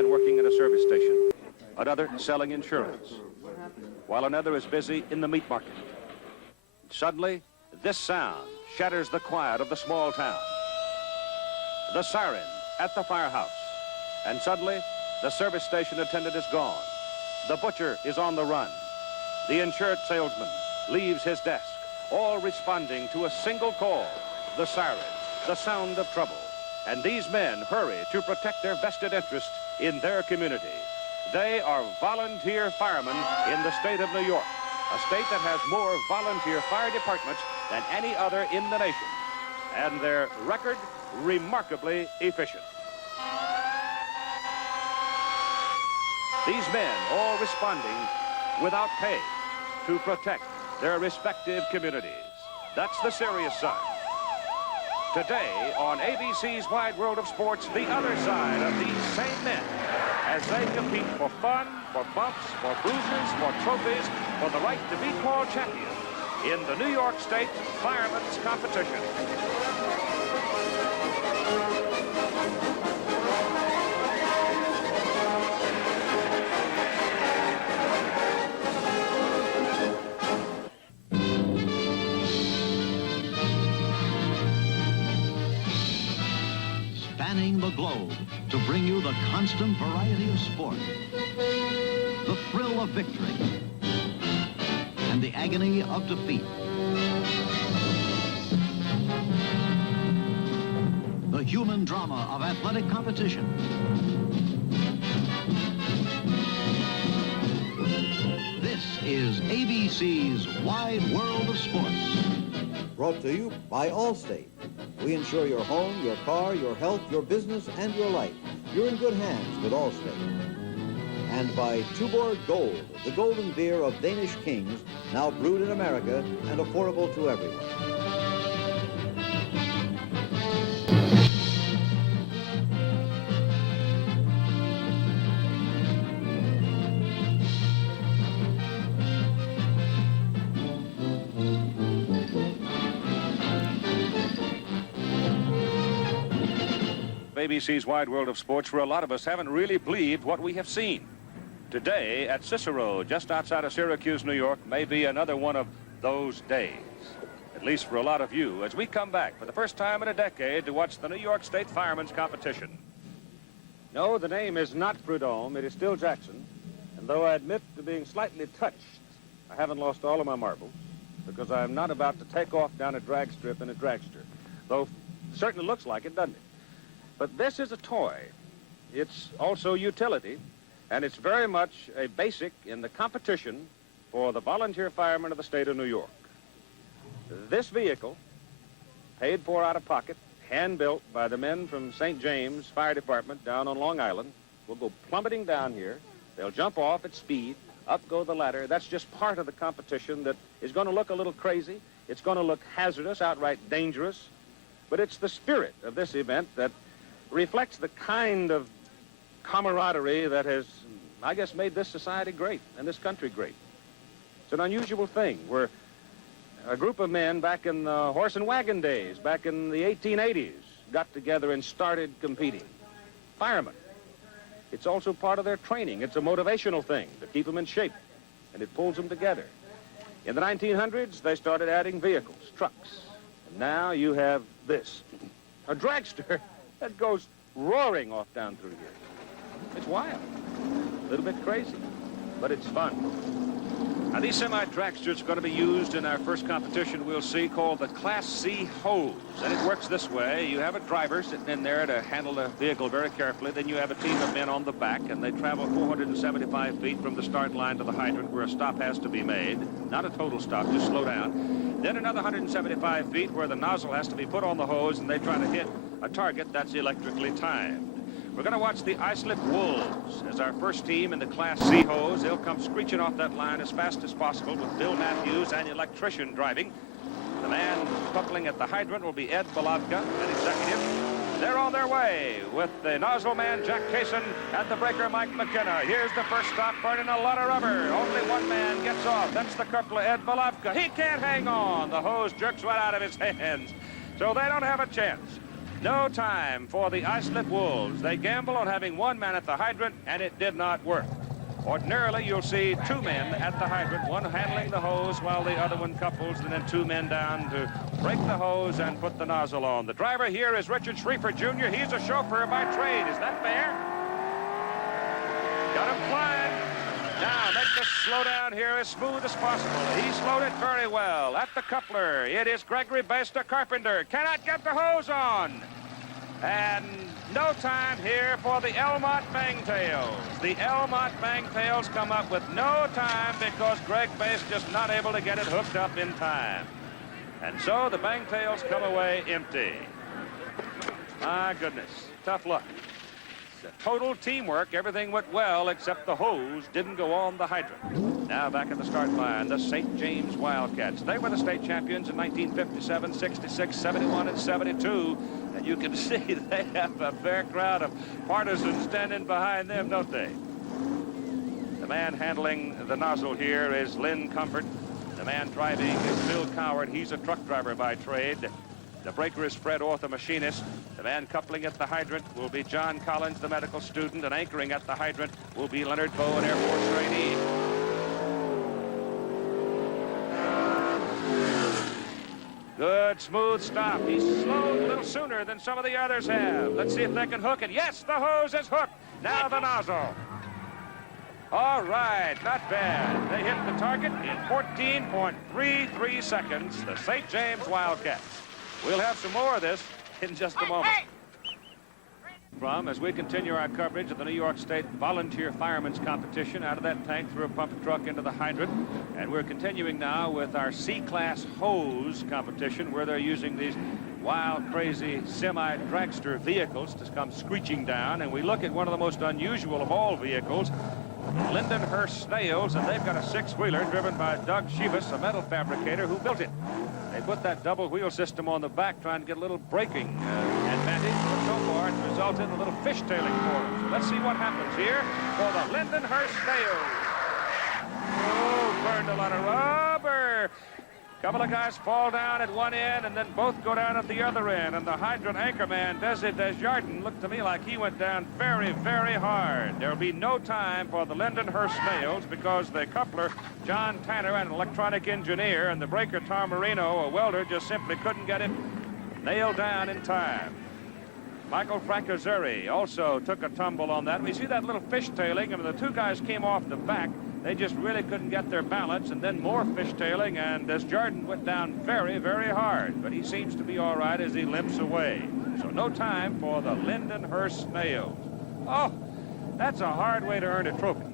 man working at a service station, another selling insurance, while another is busy in the meat market. Suddenly, this sound shatters the quiet of the small town. The siren at the firehouse. And suddenly, the service station attendant is gone. The butcher is on the run. The insurance salesman leaves his desk, all responding to a single call, the siren, the sound of trouble. And these men hurry to protect their vested interests in their community. They are volunteer firemen in the state of New York, a state that has more volunteer fire departments than any other in the nation, and their record remarkably efficient. These men all responding without pay to protect their respective communities. That's the serious side. Today on ABC's Wide World of Sports, the other side of these same men as they compete for fun, for bumps, for bruises, for trophies, for the right to be called champions in the New York State Firemen's Competition. Spanning the globe to bring you the constant variety of sport, the thrill of victory, and the agony of defeat. The human drama of athletic competition. This is ABC's Wide World of Sports. Brought to you by Allstate. We insure your home, your car, your health, your business, and your life. You're in good hands with Allstate. And by Tuborg Gold, the golden beer of Danish kings, now brewed in America and affordable to everyone. ABC's Wide World of Sports, where a lot of us haven't really believed what we have seen. Today at Cicero, just outside of Syracuse, New York, may be another one of those days, at least for a lot of you, as we come back for the first time in a decade to watch the New York State Firemen's Competition. No, the name is not Prudhomme, it is still Jackson, and though I admit to being slightly touched, I haven't lost all of my marbles, because I'm not about to take off down a drag strip in a dragster, though it certainly looks like it, doesn't it? But this is a toy. It's also utility, and it's very much a basic in the competition for the volunteer firemen of the state of New York. This vehicle, paid for out of pocket, hand-built by the men from St. James Fire Department down on Long Island, will go plummeting down here. They'll jump off at speed, up go the ladder. That's just part of the competition that is going to look a little crazy. It's going to look hazardous, outright dangerous, but it's the spirit of this event that reflects the kind of camaraderie that has, I guess, made this society great and this country great. It's an unusual thing. We're a group of men back in the horse and wagon days, back in the 1880s, got together and started competing. Firemen. It's also part of their training. It's a motivational thing to keep them in shape, and it pulls them together. In the 1900s, they started adding vehicles, trucks, and now you have this, a dragster that goes roaring off down through here. It's wild, a little bit crazy, but it's fun. Now, these semi-dragsters are going to be used in our first competition we'll see, called the Class C hose. And it works this way. You have a driver sitting in there to handle the vehicle very carefully. Then you have a team of men on the back, and they travel 475 feet from the start line to the hydrant where a stop has to be made. Not a total stop, just slow down. Then another 175 feet where the nozzle has to be put on the hose, and they try to hit a target that's electrically timed. We're going to watch the ISLIP Wolves as our first team in the Class C hose. They'll come screeching off that line as fast as possible with Bill Matthews, an electrician, driving. The man buckling at the hydrant will be Ed Balavka, an executive. They're on their way with the nozzle man, Jack Kaysen, and the breaker, Mike McKenna. Here's the first stop, burning a lot of rubber. Only one man gets off. That's the coupler, Ed Balavka. He can't hang on. The hose jerks right out of his hands. So they don't have a chance. No time for the ISLIP Wolves. They gamble on having one man at the hydrant, and it did not work. Ordinarily, you'll see two men at the hydrant, one handling the hose while the other one couples, and then two men down to break the hose and put the nozzle on. The driver here is Richard Schrieffer, Jr. He's a chauffeur by trade. Is that fair? Got him flying. Now, make the slow down here as smooth as possible. He slowed it very well. At the coupler, it is Gregory Besta Carpenter. Cannot get the hose on. And no time here for the ELMONT BANGTAILS. The ELMONT BANGTAILs come up with no time because Greg Bass just not able to get it hooked up in time. And so the BANGTAILs come away empty. My goodness, tough luck. Total teamwork. Everything went well except the hose didn't go on the hydrant. Now back at the start line, the St. James Wildcats. They were the state champions in 1957, 66, 71, and 72. And you can see they have a fair crowd of partisans standing behind them, don't they? The man handling the nozzle here is Lynn Comfort. The man driving is Bill Coward. He's a truck driver by trade. The breaker is Fred Orth, a machinist. The man coupling at the hydrant will be John Collins, the medical student, and anchoring at the hydrant will be Leonard Bowe, an Air Force trainee. Good, smooth stop. He's slowed a little sooner than some of the others have. Let's see if they can hook it. Yes, the hose is hooked. Now the nozzle. All right, not bad. They hit the target in 14.33 seconds, the St. James Wildcats. We'll have some more of this in just a moment. As we continue our coverage of the New York State Volunteer Firemen's Competition, out of that tank through a pump truck into the hydrant. And we're continuing now with our C-Class hose competition, where they're using these wild, crazy semi-dragster vehicles to come screeching down. And we look at one of the most unusual of all vehicles, Lindenhurst Snails, and they've got a six-wheeler driven by Doug Shivas, a metal fabricator who built it. They put that double wheel system on the back trying to get a little braking advantage, but so far it's resulted in a little fishtailing for them. So let's see what happens here for the Lindenhurst Snails. Oh, burned a lot of rubber. Couple of guys fall down at one end and then both go down at the other end. And the hydrant anchorman, Desjardins, looked to me like he went down very, very hard. There'll be no time for the Lindenhurst Snails because the coupler, John Tanner, an electronic engineer, and the breaker, Tom Marino, a welder, just simply couldn't get him nailed down in time. Michael Francazuri also took a tumble on that. We see that little fishtailing, and the two guys came off the back. They just really couldn't get their balance, and then more fishtailing, and Desjardins went down very, very hard. But he seems to be all right as he limps away. So no time for the Lindenhurst Snails. Oh, that's a hard way to earn a trophy.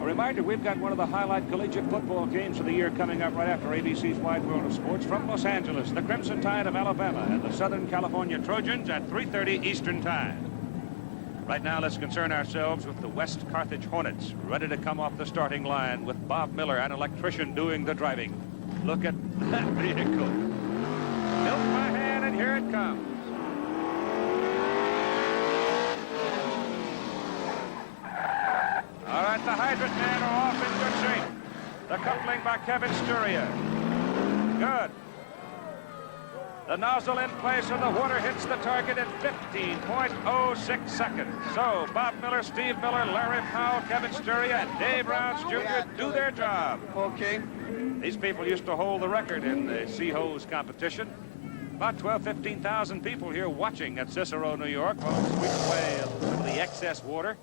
A reminder, we've got one of the highlight collegiate football games of the year coming up right after ABC's Wide World of Sports from Los Angeles. The Crimson Tide of Alabama and the Southern California Trojans at 3:30 Eastern Time. Right now, let's concern ourselves with the West Carthage Hornets, ready to come off the starting line with Bob Miller, an electrician, doing the driving. Look at that vehicle. Tilt my hand, and here it comes. All right, the hydrant men are off in good shape. The coupling by Kevin Sturia. Good. The nozzle in place and the water hits the target in 15.06 seconds. So Bob Miller, Steve Miller, Larry Powell, Kevin Sturia, and Dave Rounds Jr. do their job. Okay. These people used to hold the record in the sea hose competition. About 15,000 people here watching at Cicero, New York. Well, sweep away some of the excess water.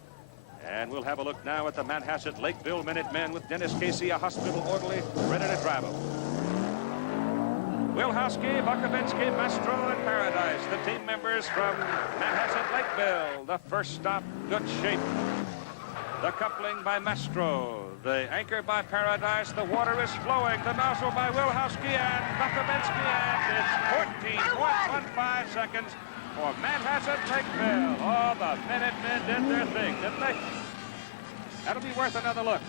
And we'll have a look now at the Manhasset Lakeville Minutemen with Dennis Casey, a hospital orderly, ready to drive them. Wilhowski, Bukovinsky, Mastro, and Paradise, the team members from Manhasset Lakeville. The first stop, good shape. The coupling by Mastro. The anchor by Paradise. The water is flowing. The nozzle by Wilhowski and Bukovinsky. And it's 14.15 seconds for Manhasset Lakeville. Oh, the Minutemen did their thing, didn't they? That'll be worth another look,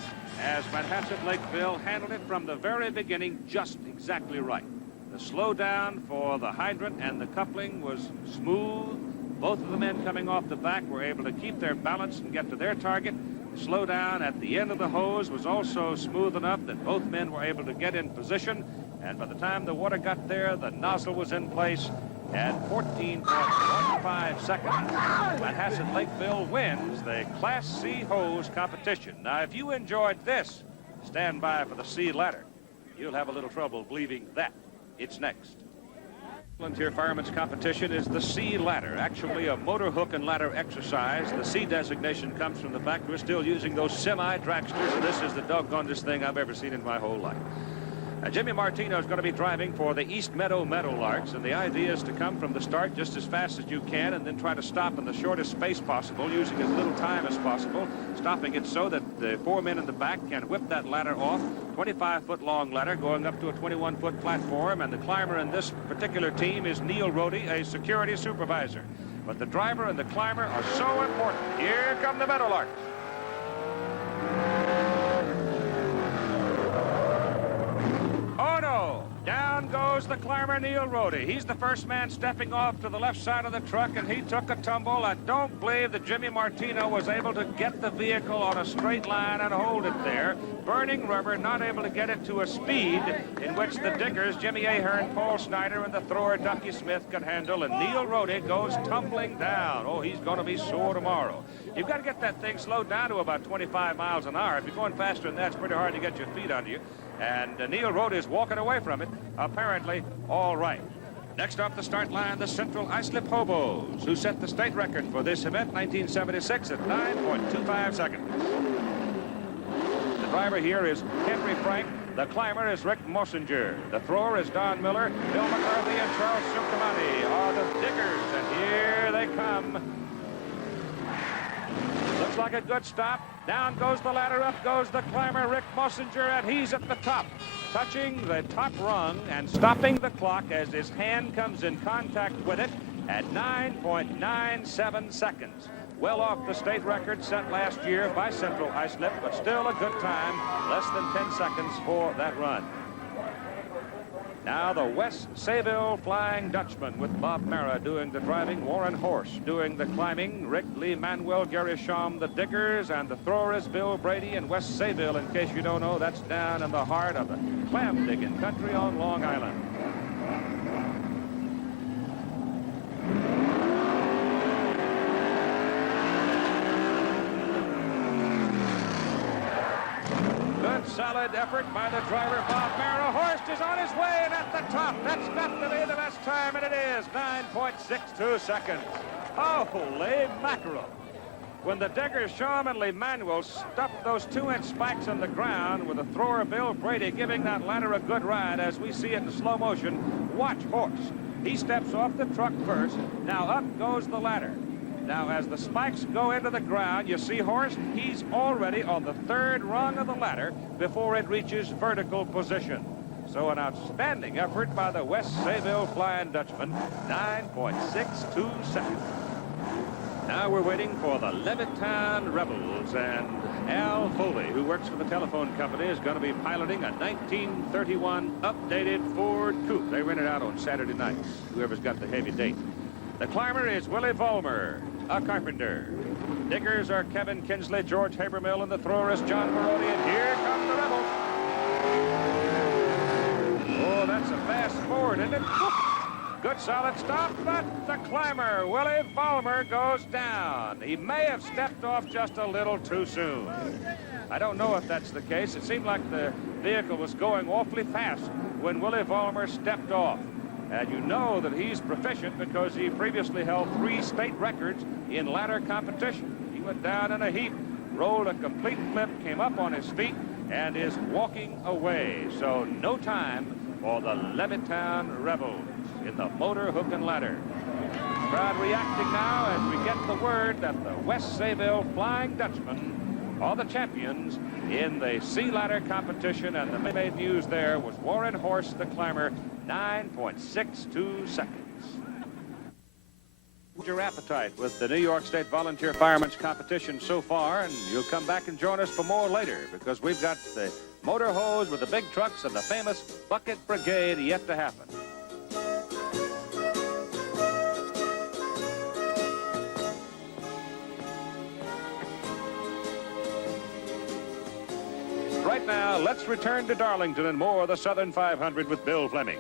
as Manhasset Lakeville handled it from the very beginning just exactly right. The slowdown for the hydrant and the coupling was smooth. Both of the men coming off the back were able to keep their balance and get to their target. The slowdown at the end of the hose was also smooth enough that both men were able to get in position. And by the time the water got there, the nozzle was in place. and 14.15 seconds. Manhasset Lakeville wins the Class C hose competition. Now, if you enjoyed this, stand by for the C ladder. You'll have a little trouble believing that. It's next. Volunteer Firemen's competition is the C ladder, actually a motor hook and ladder exercise. The C designation comes from the fact we're still using those semi-dragsters, and this is the doggonedest thing I've ever seen in my whole life. Jimmy Martino is going to be driving for the East Meadow Meadowlarks, and the idea is to come from the start just as fast as you can and then try to stop in the shortest space possible, using as little time as possible, stopping it so that the 4 men in the back can whip that ladder off. 25-foot long ladder going up to a 21-foot platform, and the climber in this particular team is Neil Rohde, a security supervisor. But the driver and the climber are so important. Here come the Meadowlarks. Oh, no. Down goes the climber, Neil Rohde. He's the first man stepping off to the left side of the truck, and he took a tumble. I don't believe that Jimmy Martino was able to get the vehicle on a straight line and hold it there. Burning rubber, not able to get it to a speed in which the diggers, Jimmy Ahern, Paul Snyder, and the thrower, Ducky Smith, could handle, and Neil Rohde goes tumbling down. Oh, he's going to be sore tomorrow. You've got to get that thing slowed down to about 25 miles an hour. If you're going faster than that, it's pretty hard to get your feet under you. And Neil Rohde is walking away from it, apparently all right. Next off the start line, the Central ISLIP Hobos, who set the state record for this event, 1976, at 9.25 seconds. The driver here is Henry Frank. The climber is Rick Mossinger. The thrower is Don Miller. Bill McCarthy and Charles Sucamani are the diggers, and here they come. Looks like a good stop. Down goes the ladder, up goes the climber, Rick Mossinger, and he's at the top, touching the top rung and stopping the clock as his hand comes in contact with it at 9.97 seconds. Well off the state record set last year by Central ISLIP, but still a good time, less than 10 seconds for that run. Now the West Sayville Flying Dutchman with Bob Mara doing the driving, Warren Horse doing the climbing, Rick Lee Manuel, Gary Shum the diggers, and the thrower is Bill Brady. And West Sayville, in case you don't know, that's down in the heart of the clam digging country on Long Island. Good solid effort by the driver, Bob Mara. Horst is on his way and at the top. That's got to be the best time, and it is 9.62 seconds. Holy mackerel. When the diggers, Shum and Lee Manuel, stuffed those 2-inch spikes on the ground with the thrower, Bill Brady, giving that ladder a good ride as we see it in slow motion, watch Horst. He steps off the truck first. Now up goes the ladder. Now, as the spikes go into the ground, you see Horst, he's already on the 3rd rung of the ladder before it reaches vertical position. So an outstanding effort by the West Sayville Flying Dutchman, 9.62 seconds. Now we're waiting for the Levittown Rebels, and Al Foley, who works for the telephone company, is going to be piloting a 1931 updated Ford Coupe. They rented out on Saturday nights, whoever's got the heavy date. The climber is Willie Vollmer, a carpenter. Diggers are Kevin Kinsley, George Habermill, and the thrower is John Maroni, and here come the Rebels. Oh, that's a fast forward, isn't it? Good solid stop, but the climber, Willie Vollmer, goes down. He may have stepped off just a little too soon. I don't know if that's the case. It seemed like the vehicle was going awfully fast when Willie Vollmer stepped off. And you know that he's proficient because he previously held 3 state records in ladder competition. He went down in a heap, rolled a complete flip, came up on his feet, and is walking away. So no time for the Levittown Rebels in the motor hook and ladder. Crowd reacting now as we get the word that the West Sayville Flying Dutchman are the champions in the sea ladder competition, and the made news there was Warren Horst, the climber, 9.62 seconds. Your appetite with the New York State Volunteer Firemen's competition so far, and you'll come back and join us for more later, because we've got the motor hose with the big trucks and the famous bucket brigade yet to happen. Right now, let's return to Darlington and more of the Southern 500 with Bill Fleming.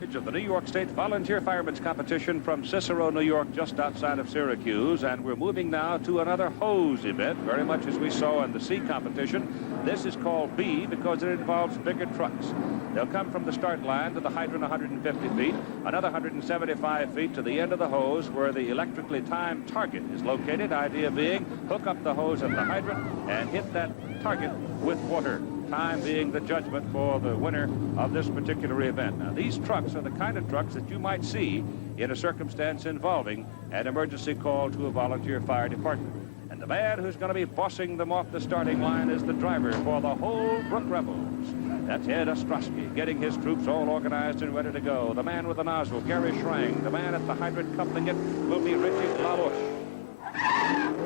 Of the New York State Volunteer Firemen's Competition from Cicero, New York, just outside of Syracuse. And we're moving now to another hose event, very much as we saw in the C competition. This is called B because it involves bigger trucks. They'll come from the start line to the hydrant 150 feet, another 175 feet to the end of the hose where the electrically timed target is located. Idea being, hook up the hose at the hydrant and hit that target with water. Time being the judgment for the winner of this particular event. Now, these trucks are the kind of trucks that you might see in a circumstance involving an emergency call to a volunteer fire department. And the man who's going to be bossing them off the starting line is the driver for the Holbrook Rebels. That's Ed Ostrowski, getting his troops all organized and ready to go. The man with the nozzle, Gary Schrang. The man at the hydrant coupling it will be Richie LaLoche.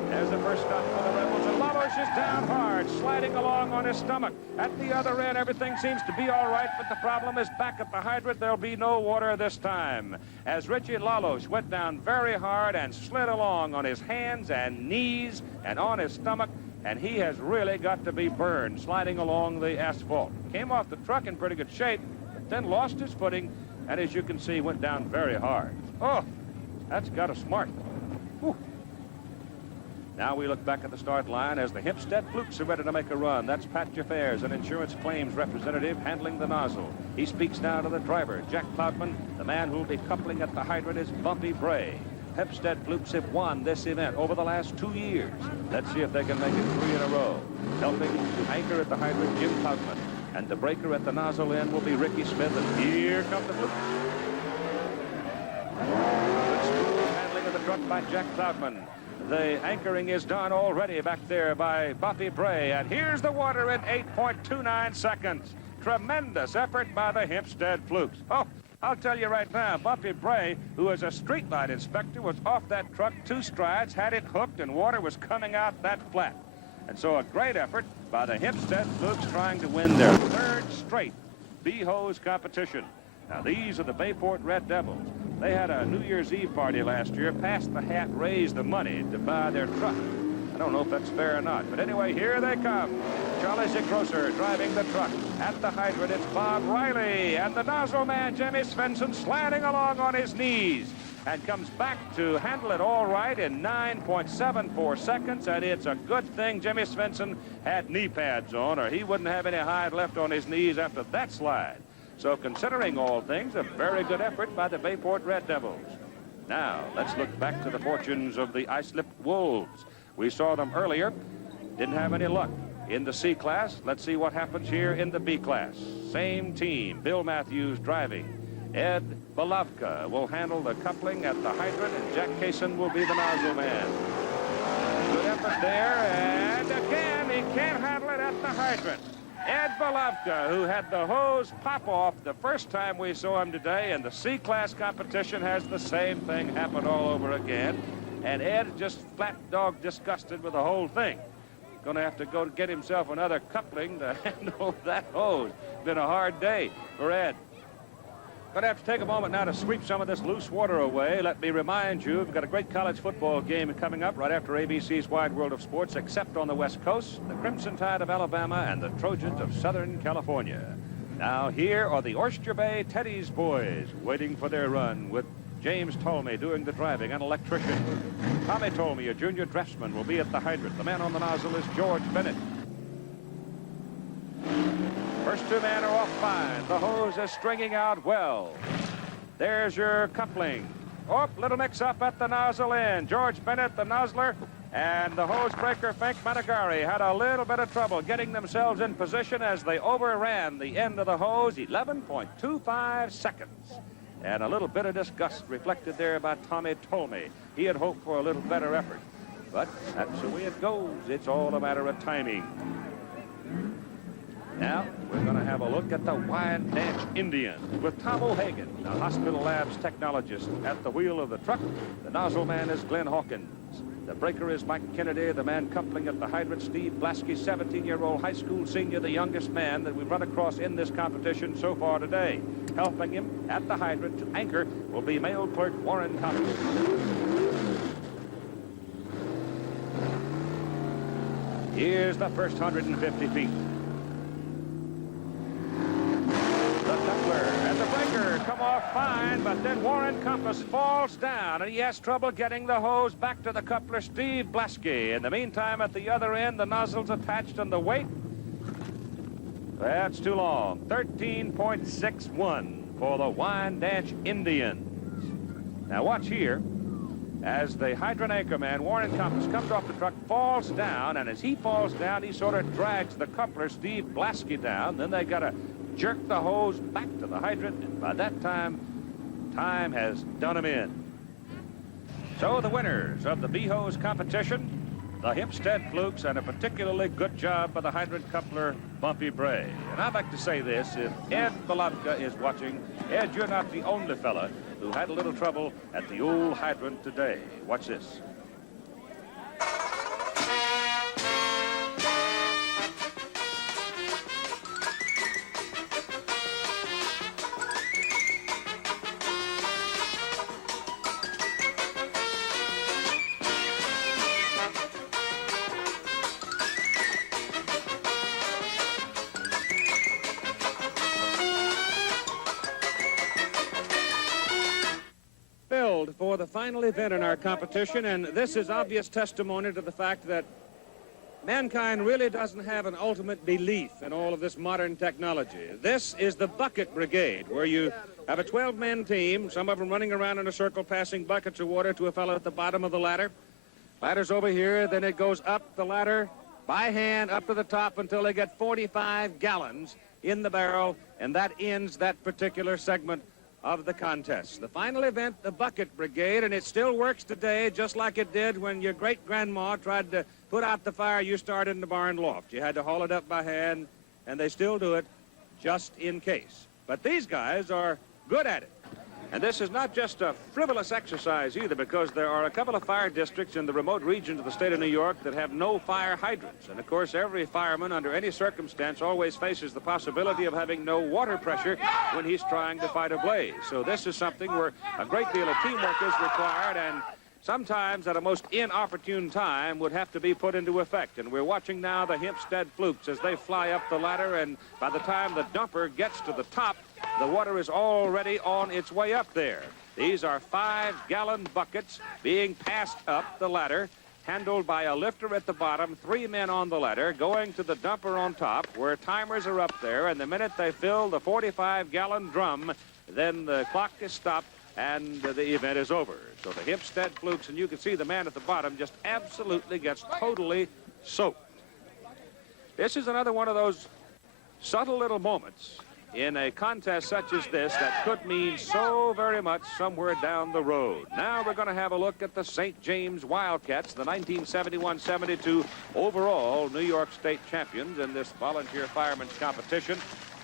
There's the first stop for the Rebels, and LaLoche is down hard, sliding along on his stomach. At the other end, everything seems to be all right, but the problem is back at the hydrant, there'll be no water this time. As Richie LaLoche went down very hard and slid along on his hands and knees and on his stomach, and he has really got to be burned, sliding along the asphalt. Came off the truck in pretty good shape, but then lost his footing, and as you can see, went down very hard. Oh, that's got a smart. Whew. Now we look back at the start line as the Hempstead Flukes are ready to make a run. That's Pat Jaffairs, an insurance claims representative, handling the nozzle. He speaks now to the driver, Jack Cloudman. The man who'll be coupling at the hydrant is Bumpy Bray. Hempstead Flukes have won this event over the last 2 years. Let's see if they can make it 3 in a row. Helping to anchor at the hydrant, Jim Cloudman. And the breaker at the nozzle end will be Ricky Smith. And here come the Flukes. Good smooth handling of the truck by Jack Cloudman. The anchoring is done already back there by Bumpy Bray. And here's the water in 8.29 seconds. Tremendous effort by the Hempstead Flukes. Oh, I'll tell you right now, Bumpy Bray, who is a streetlight inspector, was off that truck 2 strides, had it hooked, and water was coming out that flat. And so a great effort by the Hempstead Flukes trying to win their 3rd straight B-hose competition. Now, these are the Bayport Red Devils. They had a New Year's Eve party last year, passed the hat, raised the money to buy their truck. I don't know if that's fair or not, but anyway, here they come. Charlie Zickroser driving the truck. At the hydrant, it's Bob Riley, and the nozzle man, Jimmy Svensson, sliding along on his knees, and comes back to handle it all right in 9.74 seconds, and it's a good thing Jimmy Svensson had knee pads on, or he wouldn't have any hide left on his knees after that slide. So considering all things, a very good effort by the Bayport Red Devils. Now, let's look back to the fortunes of the ISLIP Wolves. We saw them earlier, didn't have any luck in the C class. Let's see what happens here in the B class. Same team, Bill Matthews driving. Ed Belavka will handle the coupling at the hydrant, and Jack Kaysen will be the nozzle man. Good effort there, and again, he can't handle it at the hydrant. Ed Belavka, who had the hose pop off the first time we saw him today, and the C-class competition has the same thing happen all over again. And Ed just flat dog disgusted with the whole thing. Going to have to go get himself another coupling to handle that hose. Been a hard day for Ed. Going to have to take a moment now to sweep some of this loose water away. Let me remind you, we've got a great college football game coming up right after ABC's Wide World of Sports, except on the West Coast, the Crimson Tide of Alabama and the Trojans of Southern California. Now, here are the Oyster Bay Teddy's boys waiting for their run with James Tolmie doing the driving, an electrician. Tommy Tolmie, a junior draftsman, will be at the hydrant. The man on the nozzle is George Bennett. First 2 men are off fine. The hose is stringing out well. There's your coupling. Oh, little mix-up at the nozzle end. George Bennett, the nozzler, and the hose breaker, Frank Managari, had a little bit of trouble getting themselves in position as they overran the end of the hose, 11.25 seconds. And a little bit of disgust reflected there by Tommy Tolmie. He had hoped for a little better effort. But that's the way it goes. It's all a matter of timing. Now, we're going to have a look at the Wyandanch Indians with Tom O'Hagan, the hospital labs technologist, at the wheel of the truck. The nozzle man is Glenn Hawkins. The breaker is Mike Kennedy. The man coupling at the hydrant, Steve Blasky, 17-year-old high school senior, the youngest man that we've run across in this competition so far today. Helping him at the hydrant to anchor will be mail clerk Warren Thompson. Here's the first 150 feet. The coupler and the breaker come off fine, but then Warren Compass falls down, and he has trouble getting the hose back to the coupler, Steve Blaskey. In the meantime, at the other end, the nozzle's attached, and the weight, that's too long. 13.61 for the Wyandanch Indians. Now watch here. As the hydrant anchorman, Warren Compass, comes off the truck, falls down, and as he falls down, he sort of drags the coupler, Steve Blaskey, down. Then they got to jerk the hose back to the hydrant, and by that time has done him in. So the winners of the B-hose competition, the Hempstead Flukes, and a particularly good job by the hydrant coupler, Bumpy Bray. And I'd like to say this, if Ed Balatka is watching, Ed, you're not the only fella who had a little trouble at the old hydrant today. Watch this. For the final event in our competition, and this is obvious testimony to the fact that mankind really doesn't have an ultimate belief in all of this modern technology. This is the bucket brigade, where you have a 12-man team, some of them running around in a circle passing buckets of water to a fellow at the bottom of the ladder. Ladder's over here, then it goes up the ladder by hand up to the top until they get 45 gallons in the barrel, and that ends that particular segment of the contest. The final event, the bucket brigade, and it still works today just like it did when your great-grandma tried to put out the fire you started in the barn loft. You had to haul it up by hand, and they still do it just in case. But these guys are good at it. And this is not just a frivolous exercise either, because there are a couple of fire districts in the remote regions of the state of New York that have no fire hydrants. And of course, every fireman under any circumstance always faces the possibility of having no water pressure when he's trying to fight a blaze. So this is something where a great deal of teamwork is required, and sometimes at a most inopportune time would have to be put into effect. And we're watching now the Hempstead Flukes as they fly up the ladder, and by the time the dumper gets to the top, the water is already on its way up there. These are 5-gallon buckets being passed up the ladder, handled by a lifter at the bottom, 3 men on the ladder, going to the dumper on top, where timers are up there, and the minute they fill the 45-gallon drum, then the clock is stopped, and the event is over. So the Hempstead Flukes, and you can see the man at the bottom just absolutely gets totally soaked. This is another one of those subtle little moments in a contest such as this that could mean so very much somewhere down the road. Now we're going to have a look at the St. James Wildcats, the 1971-72 overall New York State champions in this volunteer fireman's competition,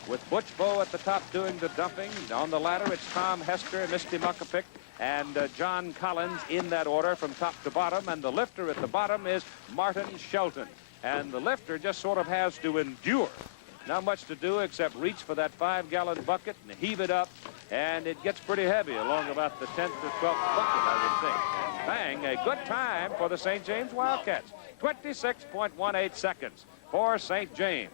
with Butch Bowe at the top doing the dumping. On the ladder, it's Tom Hester, Misty Muckapick, and John Collins in that order from top to bottom, and the lifter at the bottom is Martin Shelton. And the lifter just sort of has to endure. Not much to do except reach for that 5-gallon bucket and heave it up, and it gets pretty heavy along about the 10th or 12th bucket, I would think. And bang, a good time for the St. James Wildcats. 26.18 seconds for St. James.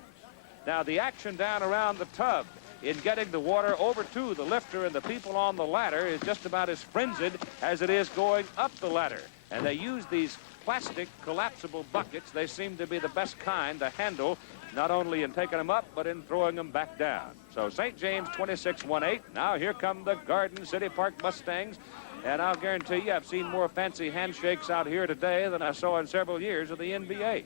Now, the action down around the tub in getting the water over to the lifter and the people on the ladder is just about as frenzied as it is going up the ladder. And they use these plastic collapsible buckets. They seem to be the best kind to handle, not only in taking them up, but in throwing them back down. So St. James 26-18. Now here come the Garden City Park Mustangs. And I'll guarantee you I've seen more fancy handshakes out here today than I saw in several years of the NBA.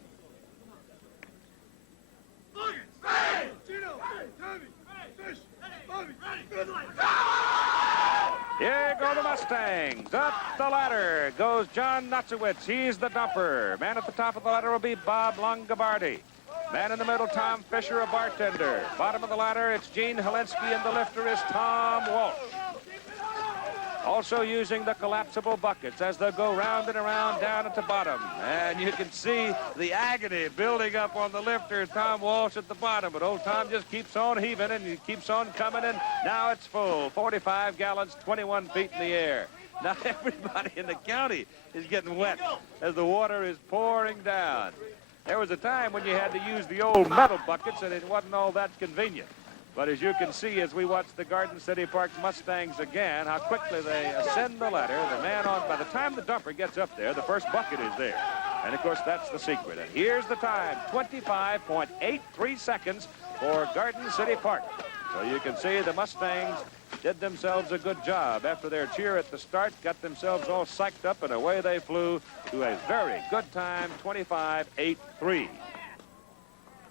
Here go the Mustangs. Up the ladder goes John Notzowitz. He's the dumper. Man at the top of the ladder will be Bob Longobardi. Man in the middle, Tom Fisher, a bartender. Bottom of the ladder, it's Gene Helinski, and the lifter is Tom Walsh. Also using the collapsible buckets as they go round and around down at the bottom. And you can see the agony building up on the lifter, Tom Walsh at the bottom. But old Tom just keeps on heaving, and he keeps on coming, and now it's full. 45 gallons, 21 feet in the air. Now everybody in the county is getting wet as the water is pouring down. There was a time when you had to use the old metal buckets, and it wasn't all that convenient. But as you can see, as we watch the Garden City Park Mustangs again, how quickly they ascend the ladder. The man on, by the time the dumper gets up there, the first bucket is there. And, of course, that's the secret. And here's the time, 25.83 seconds for Garden City Park. So you can see the Mustangs did themselves a good job. After their cheer at the start, got themselves all psyched up, and away they flew to a very good time, 25.83.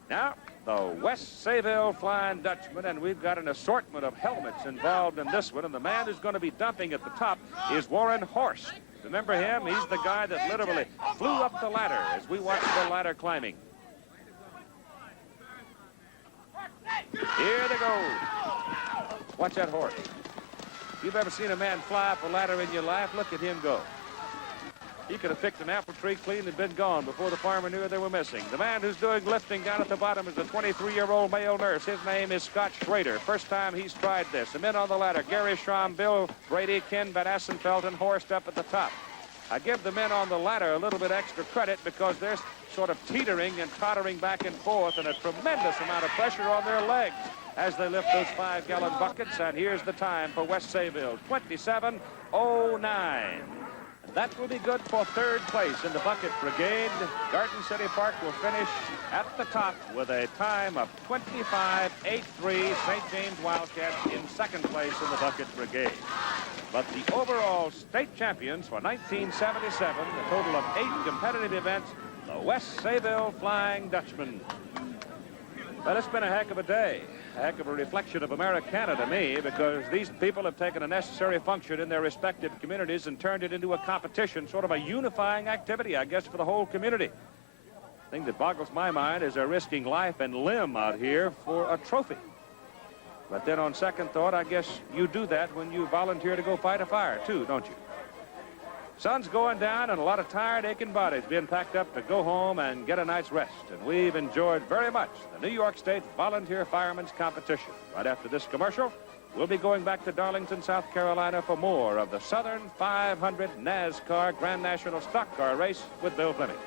Now, the West Sayville Flying Dutchman, and we've got an assortment of helmets involved in this one, and the man who's going to be dumping at the top is Warren Horst. Remember him? He's the guy that literally flew up the ladder as we watched the ladder climbing. Here they go. Watch that horse. If you've ever seen a man fly up a ladder in your life, look at him go. He could have picked an apple tree clean and been gone before the farmer knew they were missing. The man who's doing lifting down at the bottom is a 23-year-old male nurse. His name is Scott Schrader. First time he's tried this. The men on the ladder, Gary Schramm, Bill Brady, Ken Van Assenfeld, and Horst up at the top. I give the men on the ladder a little bit extra credit because they're sort of teetering and tottering back and forth, and a tremendous amount of pressure on their legs as they lift those 5-gallon buckets. And here's the time for West Sayville, 27:09. That will be good for third place in the bucket brigade. Garden City Park will finish at the top with a time of 25.83. St. James Wildcats in second place in the bucket brigade. But the overall state champions for 1977, a total of 8 competitive events, the West Sayville Flying Dutchman. Well, it's been a heck of a day. A heck of a reflection of Americana to me, because these people have taken a necessary function in their respective communities and turned it into a competition, sort of a unifying activity, I guess, for the whole community. The thing that boggles my mind is they're risking life and limb out here for a trophy. But then on second thought, I guess you do that when you volunteer to go fight a fire, too, don't you? Sun's going down and a lot of tired, aching bodies being packed up to go home and get a night's rest. And we've enjoyed very much the New York State Volunteer Firemen's Competition. Right after this commercial, we'll be going back to Darlington, South Carolina for more of the Southern 500 NASCAR Grand National Stock Car Race with Bill Fleming.